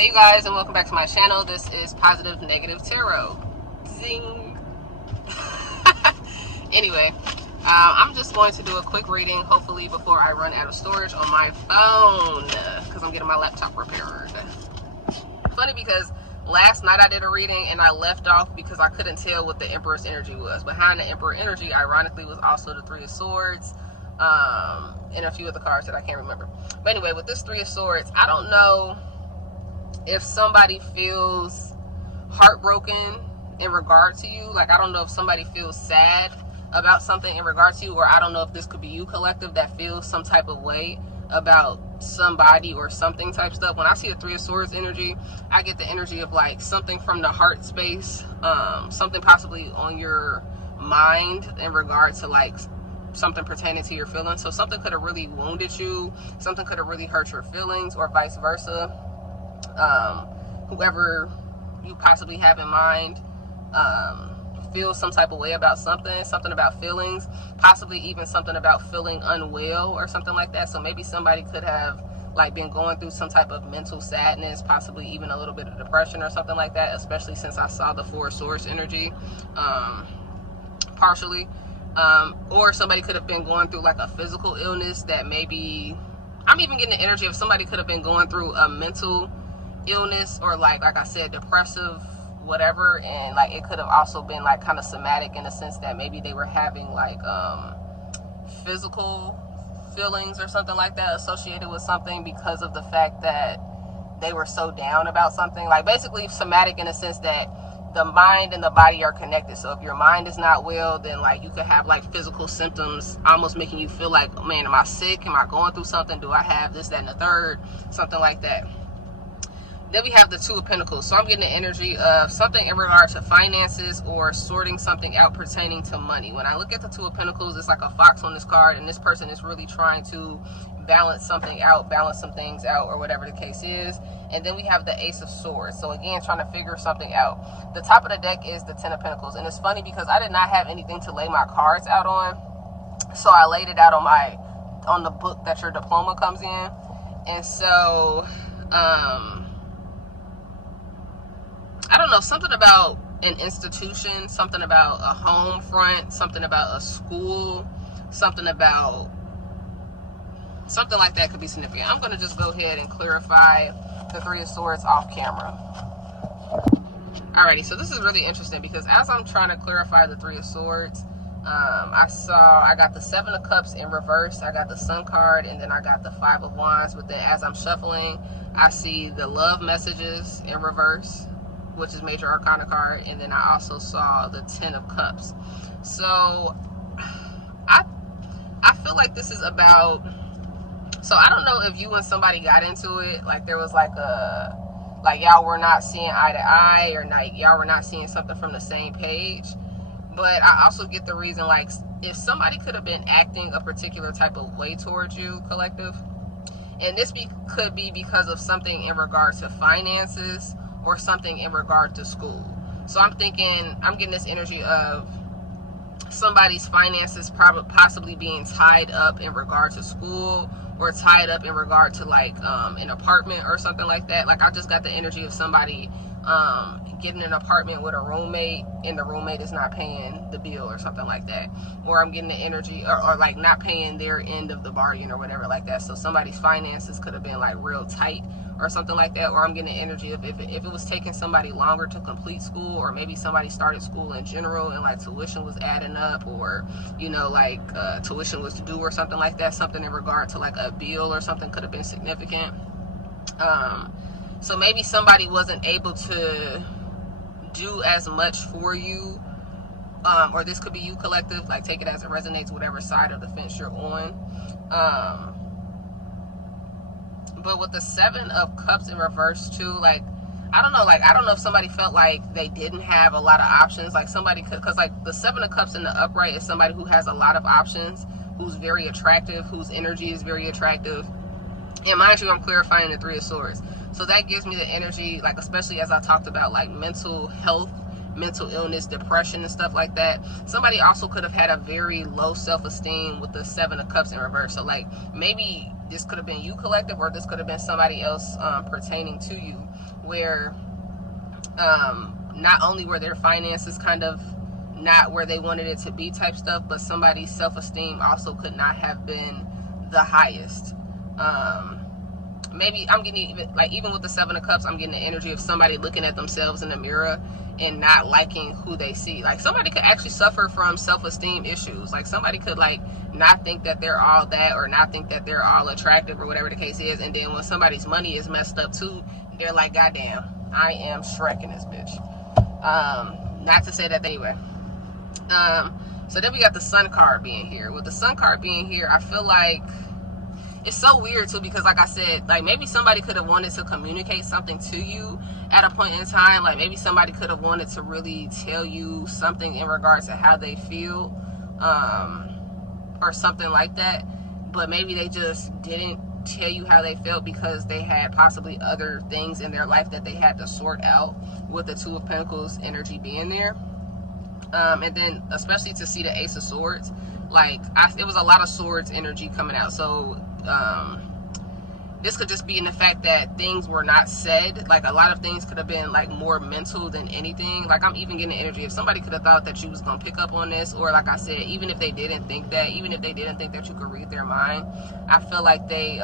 Hey you guys, and welcome back to my channel. This is Positive Negative Tarot. Zing. Anyway, I'm just going to do a quick reading, hopefully before I run out of storage on my phone, because I'm getting my laptop repaired. Funny because last night I did a reading and I left off because I couldn't tell what the Emperor's energy was. Behind the Emperor energy, ironically, was also the Three of Swords, and a few of the cards that I can't remember. But anyway, with this Three of Swords, I don't know if somebody feels heartbroken in regard to you. Like, I don't know if somebody feels sad about something in regard to you, or I don't know if this could be you, collective, that feels some type of way about somebody or something type stuff. When I see the Three of Swords energy, I get the energy of like something from the heart space, something possibly on your mind in regard to like something pertaining to your feelings. So something could have really wounded you, something could have really hurt your feelings, or vice versa. Whoever you possibly have in mind feels some type of way about something about feelings, possibly even something about feeling unwell or something like that. So maybe somebody could have like been going through some type of mental sadness, possibly even a little bit of depression or something like that, especially since I saw the Four of Swords energy partially. Or somebody could have been going through like a physical illness that maybe, I'm even getting the energy of somebody could have been going through a mental illness, or like I said, depressive whatever, and like it could have also been like kind of somatic in the sense that maybe they were having like physical feelings or something like that associated with something because of the fact that they were so down about something. Like basically somatic in the sense that the mind and the body are connected. So if your mind is not well, then like you could have like physical symptoms almost making you feel like, man, am I sick? Am I going through something? Do I have this, that, and the third? Something like that. Then we have the Two of Pentacles. So I'm getting the energy of something in regard to finances or sorting something out pertaining to money. When I look at the Two of Pentacles, it's like a fox on this card, and this person is really trying to balance something out, balance some things out, or whatever the case is. And then we have the Ace of Swords. So again, trying to figure something out. The top of the deck is the Ten of Pentacles. And it's funny because I did not have anything to lay my cards out on. So I laid it out on the book that your diploma comes in. And so, I don't know, something about an institution, something about a home front, something about a school, something like that could be significant. I'm going to just go ahead and clarify the Three of Swords off camera. Alrighty, so this is really interesting because as I'm trying to clarify the Three of Swords, I got the Seven of Cups in reverse, I got the Sun card, and then I got the Five of Wands. But then as I'm shuffling, I see the love messages in reverse, which is Major Arcana card, and then I also saw the Ten of Cups. So I feel like this is about, so I don't know if you and somebody got into it, like there was like y'all were not seeing eye to eye, or like y'all were not seeing something from the same page. But I also get the reason, like if somebody could have been acting a particular type of way towards you, collective, and this could be because of something in regard to finances or something in regard to school. So I'm getting this energy of somebody's finances possibly being tied up in regard to school, or tied up in regard to like an apartment or something like that. Like I just got the energy of somebody getting an apartment with a roommate, and the roommate is not paying the bill or something like that. Or I'm getting the energy or like not paying their end of the bargain or whatever like that. So somebody's finances could have been like real tight or something like that. Or I'm getting the energy of if it was taking somebody longer to complete school, or maybe somebody started school in general and like tuition was adding up, or you know, like tuition was due or something like that. Something in regard to like a bill or something could have been significant. So maybe somebody wasn't able to do as much for you, or this could be you, collective, like take it as it resonates, whatever side of the fence you're on. But with the Seven of Cups in reverse too, like I don't know if somebody felt like they didn't have a lot of options. Like somebody could, because like the Seven of Cups in the upright is somebody who has a lot of options, who's very attractive, whose energy is very attractive. And mind you, I'm clarifying the Three of Swords. So that gives me the energy, like especially as I talked about like mental health, mental illness, depression, and stuff like that. Somebody also could have had a very low self-esteem with the Seven of Cups in reverse. So like maybe this could have been you collective, or this could have been somebody else pertaining to you, where not only were their finances kind of not where they wanted it to be type stuff, but somebody's self-esteem also could not have been the highest. Maybe I'm getting, even with the Seven of Cups, I'm getting the energy of somebody looking at themselves in the mirror and not liking who they see. Like, somebody could actually suffer from self-esteem issues. Like, somebody could, like, not think that they're all that, or not think that they're all attractive, or whatever the case is. And then when somebody's money is messed up too, they're like, goddamn, I am Shrek in this bitch. Not to say that anyway. So then we got the Sun card being here. With the Sun card being here, I feel like it's so weird too, because like I said, like, maybe somebody could have wanted to communicate something to you at a point in time. Like, maybe somebody could have wanted to really tell you something in regards to how they feel, or something like that, but maybe they just didn't tell you how they felt because they had possibly other things in their life that they had to sort out, with the Two of Pentacles energy being there. And then especially to see the Ace of Swords, like, it was a lot of swords energy coming out. So this could just be in the fact that things were not said. Like, a lot of things could have been, like, more mental than anything. Like, I'm even getting the energy if somebody could have thought that you was gonna pick up on this, or like I said, even if they didn't think that you could read their mind, I feel like they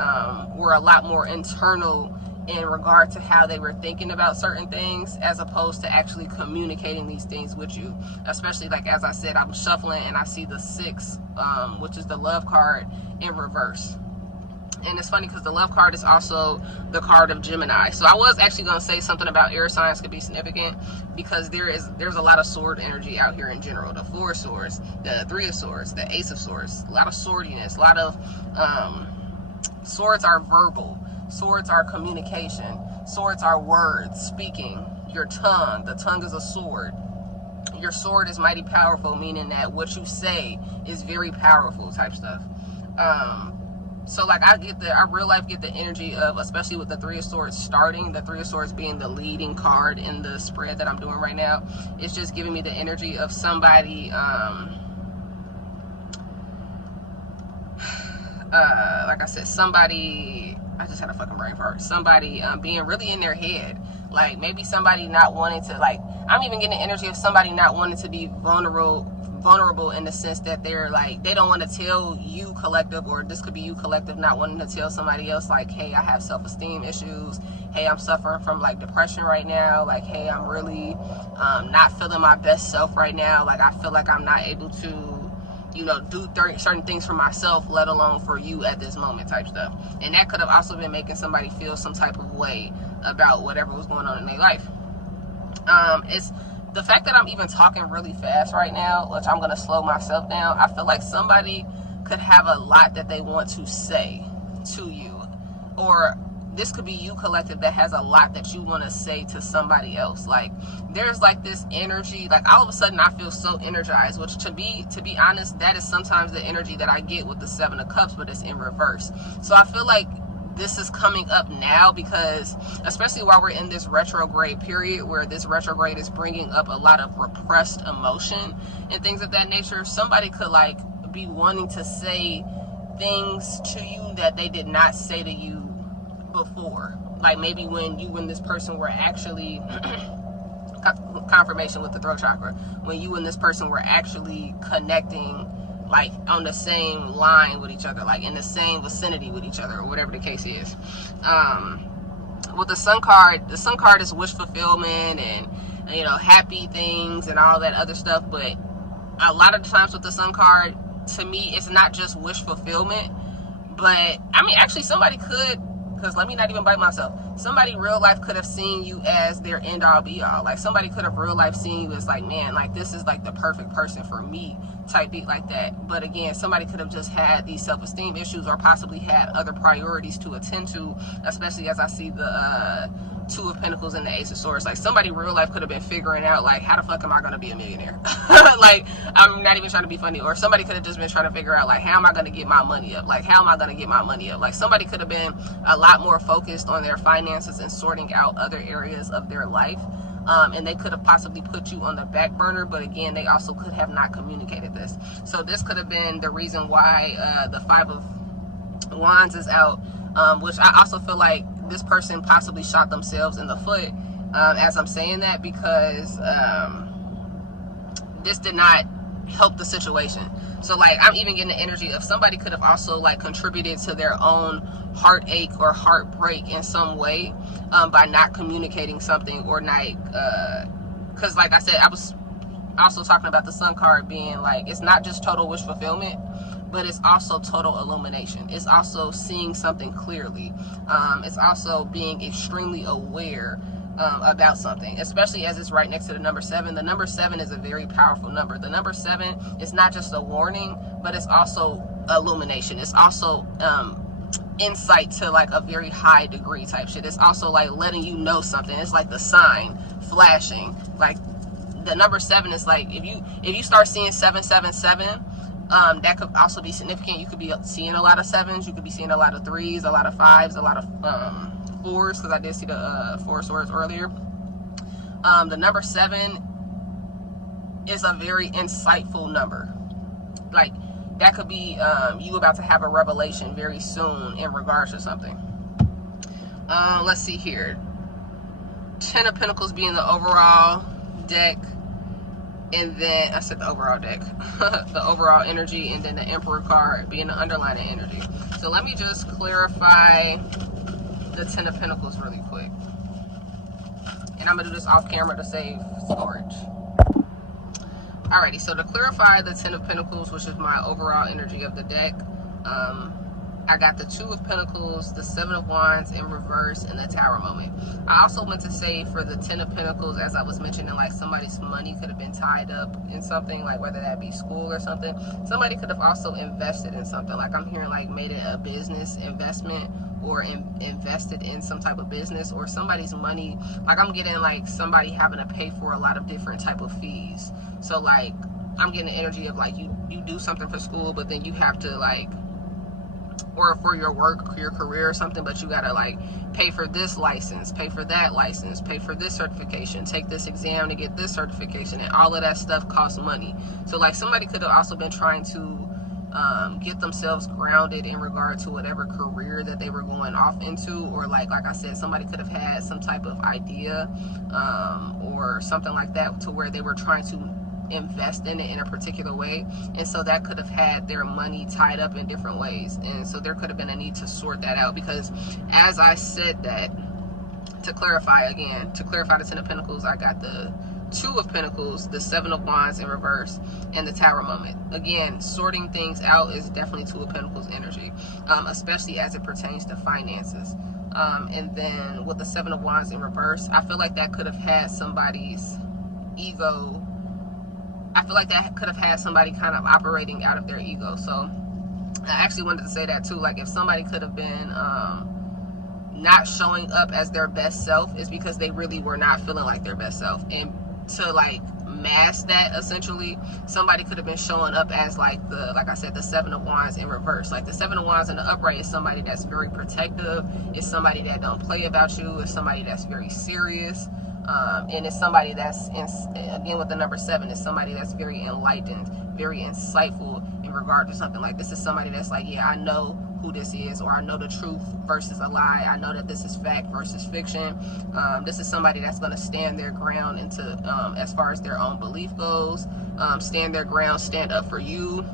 were a lot more internal in regard to how they were thinking about certain things, as opposed to actually communicating these things with you. Especially, like, as I said, I'm shuffling and I see the 6, which is the Love card, in reverse. And it's funny because the Love card is also the card of Gemini. So I was actually going to say something about air signs could be significant, because there's a lot of sword energy out here in general. The 4 of Swords, the 3 of Swords, the Ace of Swords, a lot of swordiness, a lot of swords are verbal. Swords are communication. Swords are words, speaking. Your tongue. The tongue is a sword. Your sword is mighty powerful, meaning that what you say is very powerful type stuff. So, like, I real life get the energy of, especially with the 3 of Swords starting, the 3 of Swords being the leading card in the spread that I'm doing right now. It's just giving me the energy of somebody, like I said, somebody, I just had a fucking brain fart. Somebody being really in their head. Like, maybe somebody not wanting to, like, I'm even getting the energy of somebody not wanting to be vulnerable in the sense that they're like, they don't want to tell you collective, or this could be you collective not wanting to tell somebody else, like, hey, I have self-esteem issues. Hey, I'm suffering from, like, depression right now. Like, hey, I'm really not feeling my best self right now. Like, I feel like I'm not able to, you know, do certain things for myself, let alone for you at this moment type stuff. And that could have also been making somebody feel some type of way about whatever was going on in their life. It's the fact that I'm even talking really fast right now, which I'm going to slow myself down. I feel like somebody could have a lot that they want to say to you, or this could be you collective that has a lot that you want to say to somebody else. Like, there's like this energy, like, all of a sudden I feel so energized, which to be honest, that is sometimes the energy that I get with the 7 of Cups, but it's in reverse. So I feel like this is coming up now, because especially while we're in this retrograde period, where this retrograde is bringing up a lot of repressed emotion and things of that nature, somebody could, like, be wanting to say things to you that they did not say to you before. Like, maybe when you and this person were actually confirmation with the throat chakra, when you and this person were actually connecting, like, on the same line with each other, like in the same vicinity with each other, or whatever the case is. With the Sun card is wish fulfillment and, you know, happy things and all that other stuff. But a lot of the times with the Sun card, to me, it's not just wish fulfillment, but I mean, actually somebody could, because let me not even bite myself, somebody real life could have seen you as their end all be all. Like, somebody could have real life seen you as, like, man, like, this is like the perfect person for me type beat like that. But again, somebody could have just had these self-esteem issues, or possibly had other priorities to attend to, especially as I see the 2 of Pentacles and the Ace of Swords. Like, somebody real life could have been figuring out, like, how the fuck am I going to be a millionaire? Like, I'm not even trying to be funny. Or somebody could have just been trying to figure out, like, how am I going to get my money up? Like, how am I going to get my money up? Like, somebody could have been a lot more focused on their finances and sorting out other areas of their life. And they could have possibly put you on the back burner, but again, they also could have not communicated this. So this could have been the reason why the Wands is out, which I also feel like this person possibly shot themselves in the foot as I'm saying that, because this did not help the situation. So like, I'm even getting the energy of somebody could have also like contributed to their own heartache or heartbreak in some way by not communicating something, or not because like I said, I was also talking about the Sun card being like, it's not just total wish fulfillment, but it's also total illumination. It's also seeing something clearly. It's also being extremely aware about something, especially as it's right next to the number 7. The number 7 is a very powerful number. The number 7 is not just a warning, but it's also illumination. It's also insight to like a very high degree type shit. It's also like letting you know something. It's like the sign flashing. Like the number 7 is like, if you start seeing 777, that could also be significant. You could be seeing a lot of 7s. You could be seeing a lot of 3s, a lot of 5s, a lot of 4s, because I did see the 4 swords earlier. The number 7 is a very insightful number. Like, that could be you about to have a revelation very soon in regards to something. Let's see here. 10 of Pentacles being the overall deck. And then, I said the overall deck. The overall energy. And then the Emperor card being the underlying energy. So let me just clarify the 10 of Pentacles really quick. And I'm going to do this off camera to save storage. Alrighty, so to clarify the 10 of Pentacles, which is my overall energy of the deck, I got the 2 of Pentacles, the 7 of Wands in reverse, and the Tower moment. I also meant to say for the 10 of Pentacles, as I was mentioning, like somebody's money could have been tied up in something, like whether that be school or something. Somebody could have also invested in something. Like I'm hearing like made it a business investment, or invested in some type of business, or somebody's money. Like I'm getting like somebody having to pay for a lot of different type of fees. So like I'm getting the energy of like you do something for school, but then you have to like, or for your work, your career or something, but you gotta like pay for this license, pay for that license, pay for this certification, take this exam to get this certification, and all of that stuff costs money. So like somebody could have also been trying to get themselves grounded in regard to whatever career that they were going off into, or like I said, somebody could have had some type of idea or something like that, to where they were trying to invest in it in a particular way, and so that could have had their money tied up in different ways, and so there could have been a need to sort that out. Because as I said that, to clarify again, to clarify the 10 of Pentacles, I got the 2 of Pentacles, the 7 of Wands in reverse, and the Tower moment. Again, sorting things out is definitely 2 of Pentacles energy, especially as it pertains to finances. And then with the 7 of Wands in reverse, I feel like that could have had somebody's ego. I feel like that could have had somebody kind of operating out of their ego. So I actually wanted to say that too. Like if somebody could have been not showing up as their best self, is because they really were not feeling like their best self. And to like mask that, essentially, somebody could have been showing up as like I said, the 7 of Wands in reverse. Like the 7 of Wands in the upright is somebody that's very protective. It's somebody that don't play about you. It's somebody that's very serious. And it's somebody that's, again with the number 7, is somebody that's very enlightened, very insightful in regard to something. Like this is somebody that's like, yeah, I know who this is, or I know the truth versus a lie. I know that this is fact versus fiction. This is somebody that's going to stand their ground into as far as their own belief goes, stand their ground, stand up for you,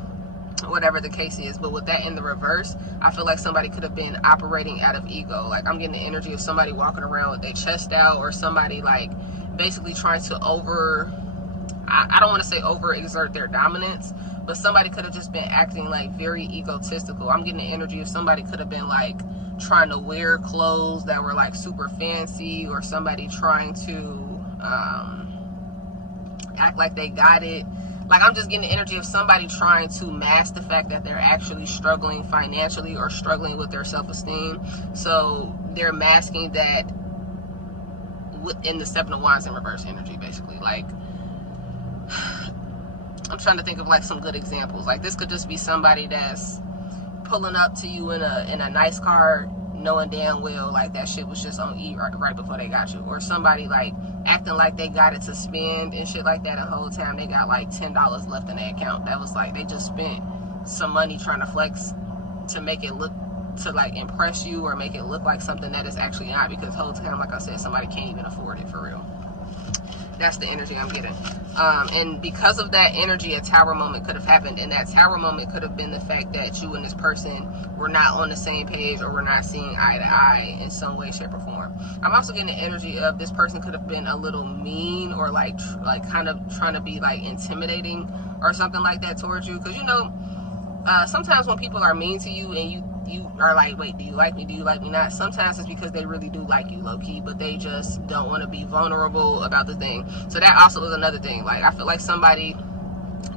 whatever the case is. But with that in the reverse, I feel like somebody could have been operating out of ego. Like I'm getting the energy of somebody walking around with their chest out, or somebody like basically trying to I don't want to say overexert their dominance, but somebody could have just been acting like very egotistical. I'm getting the energy of somebody could have been like trying to wear clothes that were like super fancy, or somebody trying to act like they got it. Like I'm just getting the energy of somebody trying to mask the fact that they're actually struggling financially, or struggling with their self-esteem. So they're masking that within the 7 of Wands in reverse energy, basically. Like I'm trying to think of like some good examples. Like this could just be somebody that's pulling up to you in a nice car, knowing damn well like that shit was just on E right before they got you. Or somebody like acting like they got it to spend and shit like that, and the whole time they got like $10 left in their account. That was like they just spent some money trying to flex to make it look like impress you or make it look like something that is actually not, because the whole time, like I said, somebody can't even afford it for real. That's the energy I'm getting. And because of that energy, a tower moment could have happened, and that tower moment could have been the fact that you and this person were not on the same page, or were not seeing eye to eye in some way, shape, or form. I'm also getting the energy of this person could have been a little mean, or like kind of trying to be like intimidating or something like that towards you. Because, you know, sometimes when people are mean to you and you are like, wait, do you like me? Do you like me not? Sometimes it's because they really do like you, low-key, but they just don't want to be vulnerable about the thing. So that also is another thing. Like, I feel like somebody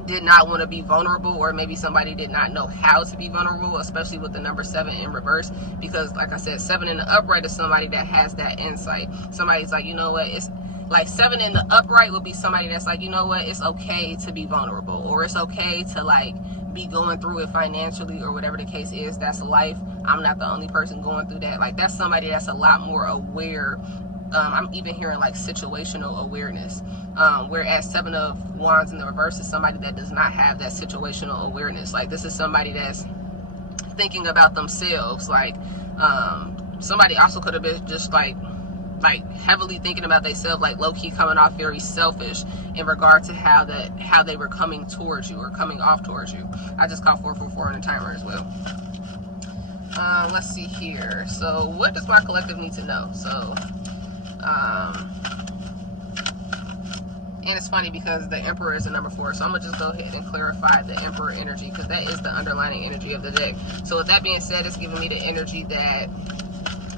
did not want to be vulnerable, or maybe somebody did not know how to be vulnerable, especially with the number 7 in reverse, because like I said, 7 in the upright is somebody that has that insight. Somebody's like, you know what, it's like 7 in the upright would be somebody that's like, you know what, it's okay to be vulnerable, or it's okay to like be going through it financially, or whatever the case is. That's life. I'm not the only person going through that. Like, that's somebody that's a lot more aware. I'm even hearing like situational awareness, whereas 7 of Wands in the reverse is somebody that does not have that situational awareness. Like, this is somebody that's thinking about themselves. Like, somebody also could have been just like heavily thinking about themselves, like low-key coming off very selfish in regard to how they were coming towards you, or coming off towards you. I just caught 444 on the timer as well. Let's see here. So what does my collective need to know? So and it's funny because the Emperor is the number 4, so I'm gonna just go ahead and clarify the Emperor energy, because that is the underlining energy of the deck. So with that being said, it's giving me the energy that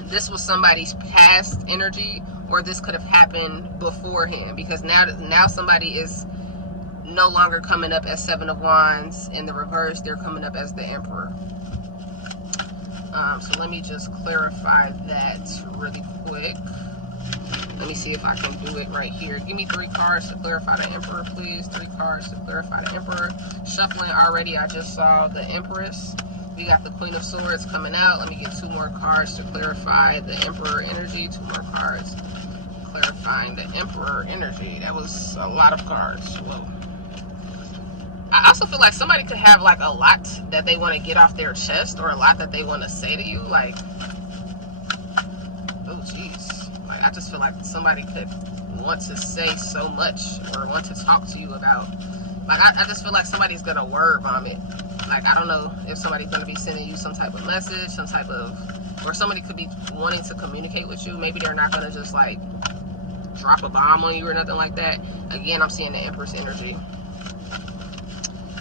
this was somebody's past energy, or this could have happened beforehand, because now somebody is no longer coming up as 7 of Wands in the reverse. They're coming up as the Emperor. So let me just clarify that really quick. Let me see if I can do it right here. Give me 3 cards to clarify the Emperor, please. 3 cards to clarify the Emperor. Shuffling already, I just saw the Empress. We got the Queen of Swords coming out. Let me get 2 more cards to clarify the Emperor energy. 2 more cards clarifying the Emperor energy. That was a lot of cards. Whoa. I also feel like somebody could have like a lot that they want to get off their chest, or a lot that they want to say to you. Like, oh jeez. Like, I just feel like somebody could want to say so much, or want to talk to you about. Like, I just feel like somebody's gonna word vomit. Like, I don't know if somebody's gonna be sending you some type of message, some type of, or somebody could be wanting to communicate with you. Maybe they're not gonna just like drop a bomb on you or nothing like that. Again, I'm seeing the Empress energy.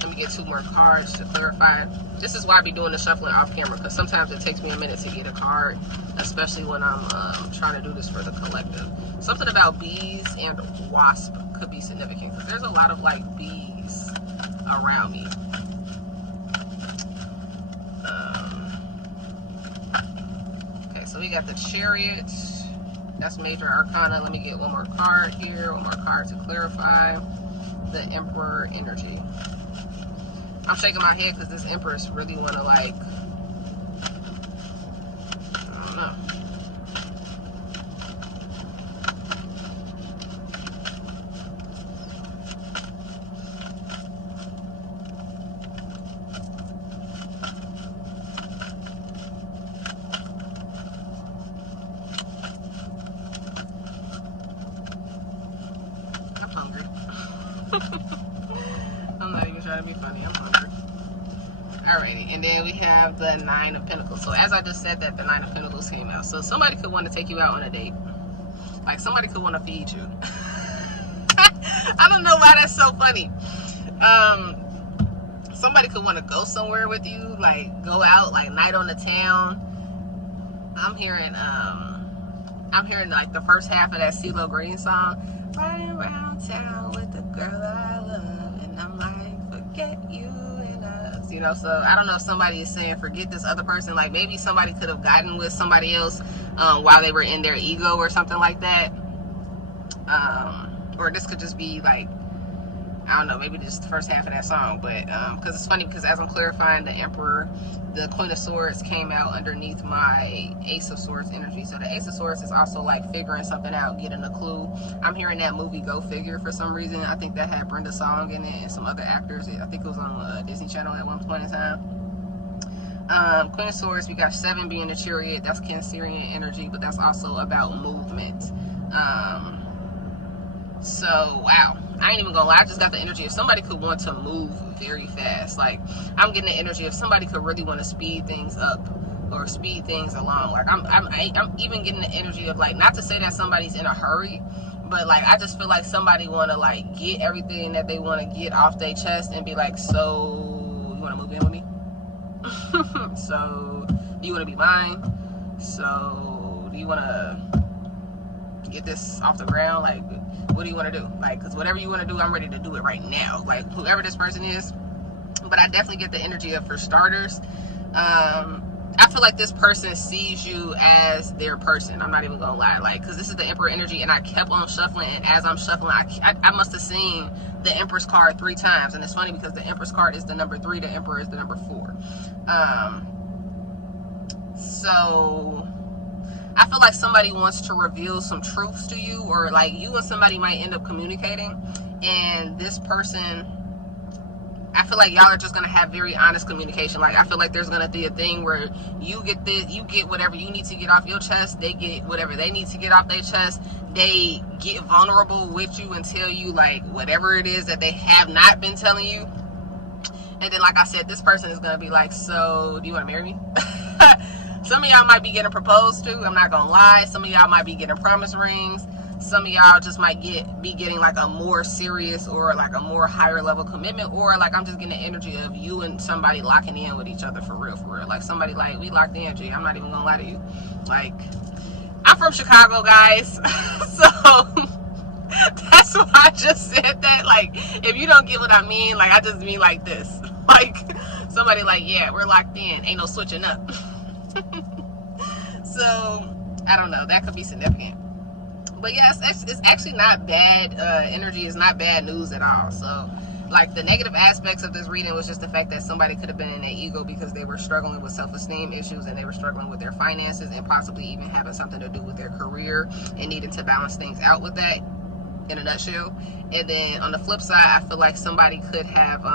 Let me get 2 more cards to clarify. This is why I be doing the shuffling off camera, because sometimes it takes me a minute to get a card, especially when I'm trying to do this for the collective. Something about bees and wasp could be significant, because there's a lot of like bees around me. Okay, so we got the Chariot. That's major arcana. Let me get 1 more card here. 1 more card to clarify the Emperor energy. I'm shaking my head because this Empress really want to, like, I don't know. I'm hungry. I'm not even trying to be funny. I'm hungry. Alrighty, and then we have the 9 of Pentacles. So as I just said that, the 9 of Pentacles came out. So somebody could want to take you out on a date. Like, somebody could want to feed you. I don't know why that's so funny. Somebody could want to go somewhere with you, like go out, like night on the town. I'm hearing like the first half of that CeeLo Green song. Riding around town with the girl I love, and I'm like, forget you and us. You know, so I don't know if somebody is saying forget this other person. Like, maybe somebody could have gotten with somebody else while they were in their ego or something like that. Or this could just be like, I don't know, maybe just the first half of that song. But because it's funny, because as I'm clarifying the Emperor, the Queen of Swords came out underneath my Ace of Swords energy. So the Ace of Swords is also like figuring something out, getting a clue. I'm hearing that movie Go Figure for some reason. I think that had Brenda Song in it and some other actors. I think it was on Disney Channel at one point in time. Queen of Swords, we got 7 being the Chariot. That's Cancerian energy, but that's also about movement. So, wow. I ain't even gonna lie, I just got the energy if somebody could want to move very fast. Like, I'm getting the energy if somebody could really want to speed things up or speed things along. Like, I'm even getting the energy of, like, not to say that somebody's in a hurry, but, like, I just feel like somebody want to, like, get everything that they want to get off their chest and be like, so, you want to move in with me? So, do you want to be mine? So, do you want to get this off the ground? Like, what do you want to do? Like, because whatever you want to do, I'm ready to do it right now. Like, whoever this person is. But I definitely get the energy of, for starters, I feel like this person sees you as their person. I'm not even gonna lie, like, because this is the Emperor energy, and I kept on shuffling, and as I'm shuffling, I must have seen the Empress card 3 times, and it's funny because the Empress card is the number 3, the Emperor is the number 4. So I feel like somebody wants to reveal some truths to you, or like you and somebody might end up communicating, and this person, I feel like y'all are just gonna have very honest communication. Like, I feel like there's gonna be a thing where you get whatever you need to get off your chest, they get whatever they need to get off their chest, they get vulnerable with you and tell you, like, whatever it is that they have not been telling you. And then, like I said, this person is gonna be like, so do you want to marry me? Some of y'all might be getting proposed to, I'm not gonna lie. Some of y'all might be getting promise rings. Some of y'all just might be getting like a more serious or like a more higher level commitment, or like I'm just getting the energy of you and somebody locking in with each other for real. Like somebody like, we locked in, G. I'm not even gonna lie to you. Like, I'm from Chicago, guys. So that's why I just said that. Like, if you don't get what I mean, like, I just mean like this. Like, somebody like, yeah, we're locked in. Ain't no switching up. So, I don't know. That could be significant. But yes, it's actually not bad. Energy is not bad news at all. So, like, the negative aspects of this reading was just the fact that somebody could have been in their ego because they were struggling with self-esteem issues, and they were struggling with their finances, and possibly even having something to do with their career and needing to balance things out with that, in a nutshell. And then on the flip side, I feel like somebody could have,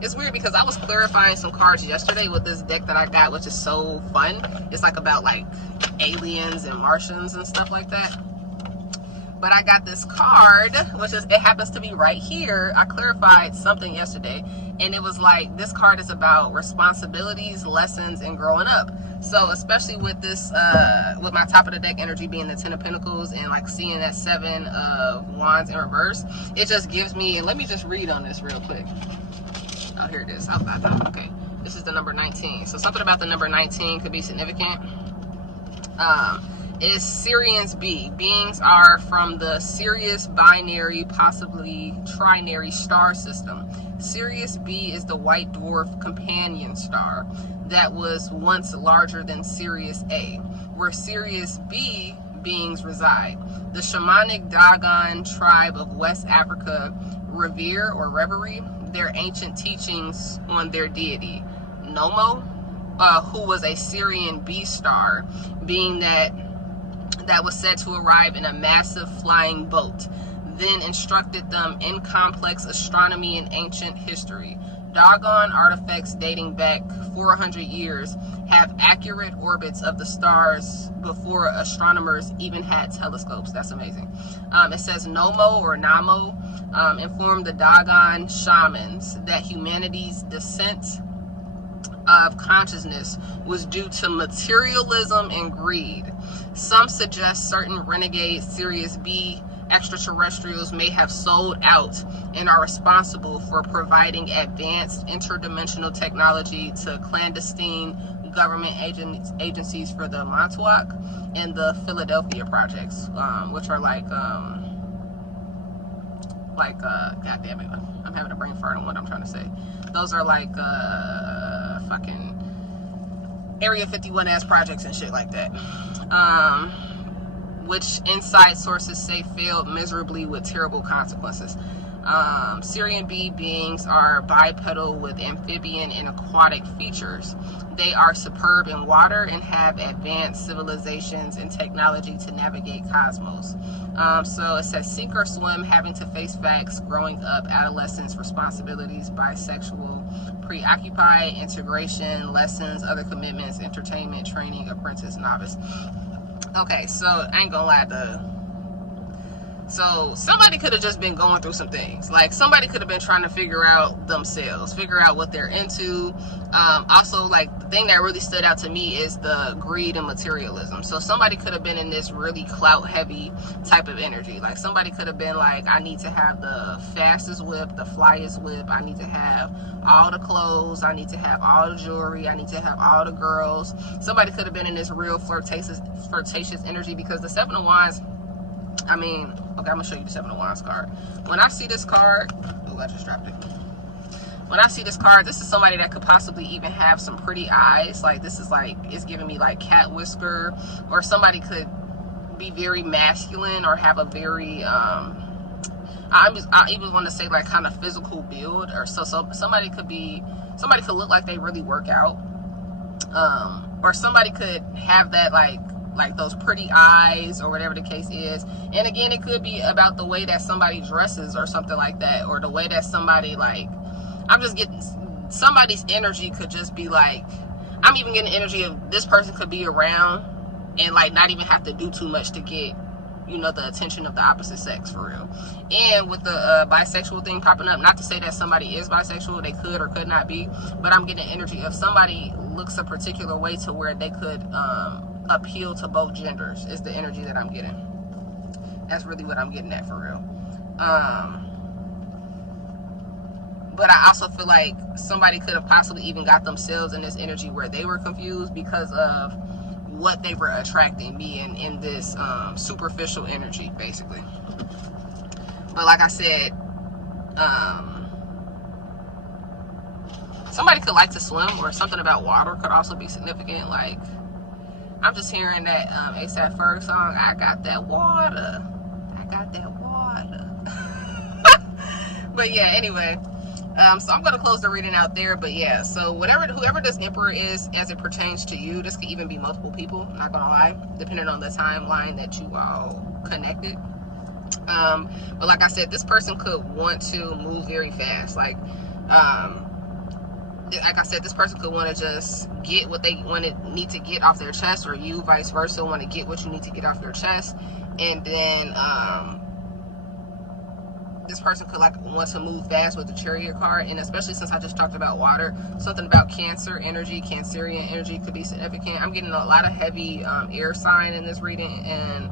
it's weird because I was clarifying some cards yesterday with this deck that I got, which is so fun. It's like about like aliens and Martians and stuff like that. But I got this card, which is, it happens to be right here. I clarified something yesterday, and it was like, this card is about responsibilities, lessons, and growing up. So especially with this, with my top of the deck energy being the 10 of Pentacles, and like seeing that 7 of Wands in reverse, it just gives me, and let me just read on this real quick. Oh, here it is. Okay. This is the number 19. So something about the number 19 could be significant. Is Sirius B. Beings are from the Sirius binary, possibly trinary star system. Sirius B is the white dwarf companion star that was once larger than Sirius A, where Sirius B beings reside. The shamanic Dogon tribe of West Africa revere or reverie their ancient teachings on their deity, Nomo, who was a Syrian B star, being that was said to arrive in a massive flying boat, then instructed them in complex astronomy and ancient history. Dogon artifacts dating back 400 years have accurate orbits of the stars before astronomers even had telescopes. That's amazing. It says Nomo or Namo informed the Dogon shamans that humanity's descent of consciousness was due to materialism and greed. Some suggest certain renegade Sirius B extraterrestrials may have sold out and are responsible for providing advanced interdimensional technology to clandestine government agencies for the Montauk and the Philadelphia projects, which are like god damn it, I'm having a brain fart on what I'm trying to say. Those are like fucking Area 51 ass projects and shit like that, which inside sources say failed miserably with terrible consequences. Syrian B beings are bipedal with amphibian and aquatic features. They are superb in water and have advanced civilizations and technology to navigate cosmos. So it says sink or swim, having to face facts, growing up, adolescence, responsibilities, bisexual, preoccupy, integration, lessons, other commitments, entertainment, training, apprentice, novice. Okay, so I ain't gonna lie, so somebody could have just been going through some things. Like somebody could have been trying to figure out themselves, figure out what they're into. Also, like the thing that really stood out to me is the greed and materialism. So somebody could have been in this really clout heavy type of energy. Like somebody could have been like, I need to have the fastest whip, the flyest whip. I need to have all the clothes. I need to have all the jewelry. I need to have all the girls. Somebody could have been in this real flirtatious energy, because the Seven of Wands, I mean, okay, I'm gonna show you the Seven of Wands card. When I see this card, oh, I just dropped it. When I see this card, this is somebody that could possibly even have some pretty eyes. Like this is like, it's giving me like cat whisker, or somebody could be very masculine or have a very, I even want to say like kind of physical build, or so somebody could look like they really work out, or somebody could have that like those pretty eyes, or whatever the case is. And again, it could be about the way that somebody dresses or something like that, or the way that somebody, like, I'm just getting somebody's energy could just be like, I'm even getting the energy of this person could be around and like not even have to do too much to get, you know, the attention of the opposite sex, for real. And with the bisexual thing popping up, not to say that somebody is bisexual, they could or could not be, but I'm getting the energy of somebody looks a particular way to where they could appeal to both genders, is the energy that I'm getting. That's really what I'm getting at, for real. But I also feel like somebody could have possibly even got themselves in this energy where they were confused because of what they were attracting, being in this superficial energy, basically. But like I said, somebody could like to swim, or something about water could also be significant. Like, I'm just hearing that A$AP Ferg song, I got that water. I got that water. But yeah, anyway. So I'm going to close the reading out there. But yeah, so whoever this Emperor is as it pertains to you, this could even be multiple people, not going to lie, depending on the timeline that you all connected. But like I said, this person could want to move very fast. Like I said, this person could want to just get what they need to get off their chest, or you vice versa want to get what you need to get off your chest. And then this person could like want to move fast with the Chariot card. And especially since I just talked about water, something about Cancer energy, Cancerian energy could be significant. I'm getting a lot of heavy air sign in this reading. And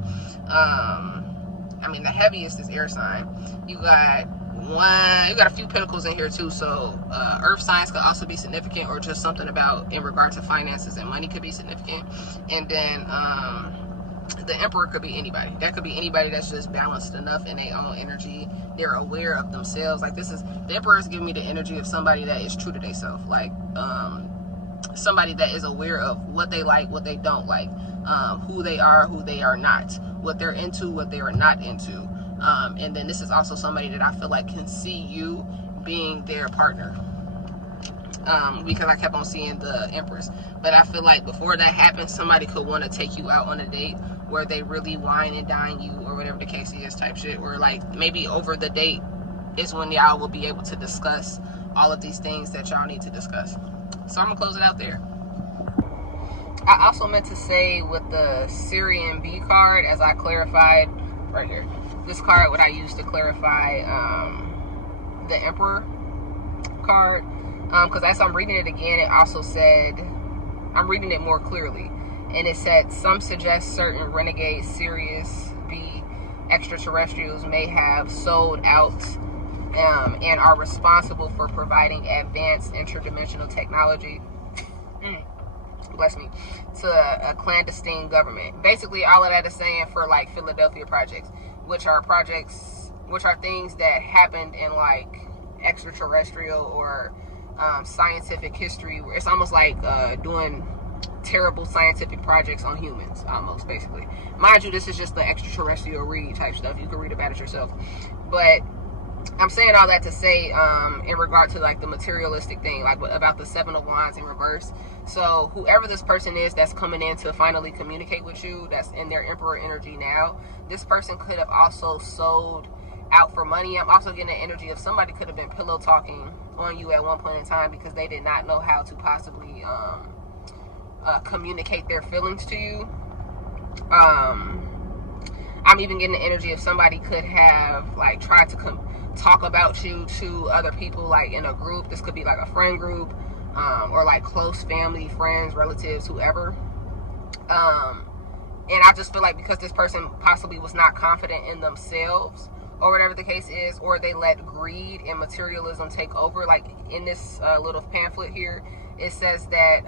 I mean, the heaviest is air sign. You got a few pentacles in here too. So earth signs could also be significant, or just something about in regard to finances and money could be significant. And then the Emperor could be anybody. That could be anybody that's just balanced enough in their own energy. They're aware of themselves. Like the Emperor is giving me the energy of somebody that is true to themselves. Like somebody that is aware of what they like, what they don't like, who they are not, what they're into, what they are not into. And then this is also somebody that I feel like can see you being their partner. Because I kept on seeing the Empress. But I feel like before that happens, somebody could want to take you out on a date where they really wine and dine you, or whatever the case is, type shit. Or like maybe over the date is when y'all will be able to discuss all of these things that y'all need to discuss. So I'm gonna close it out there. I also meant to say with the Syrian B card, as I clarified right here, this card what I used to clarify the Emperor card, because as I'm reading it again, it also said, I'm reading it more clearly, and it said some suggest certain renegade Sirius B extraterrestrials may have sold out and are responsible for providing advanced interdimensional technology bless me, to a clandestine government. Basically, all of that is saying for like Philadelphia projects, which are things that happened in like extraterrestrial or scientific history, where it's almost like doing terrible scientific projects on humans, almost, basically. Mind you, this is just the extraterrestrial read type stuff. You can read about it yourself. But I'm saying all that to say, in regard to like the materialistic thing, like about the Seven of Wands in reverse. So whoever this person is that's coming in to finally communicate with you, that's in their Emperor energy now, this person could have also sold out for money. I'm also getting the energy of somebody could have been pillow talking on you at one point in time because they did not know how to possibly communicate their feelings to you. I'm even getting the energy of somebody could have like tried to talk about you to other people, like in a group. This could be like a friend group, or like close family, friends, relatives, whoever. And I just feel like because this person possibly was not confident in themselves, or whatever the case is, or they let greed and materialism take over. Like in this little pamphlet here, it says that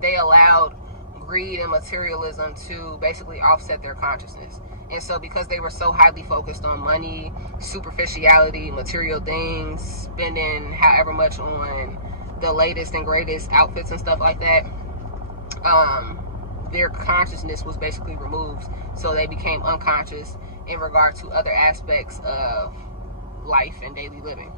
they allowed greed and materialism to basically offset their consciousness. And so because they were so highly focused on money, superficiality, material things, spending however much on the latest and greatest outfits and stuff like that, their consciousness was basically removed. So they became unconscious in regard to other aspects of life and daily living.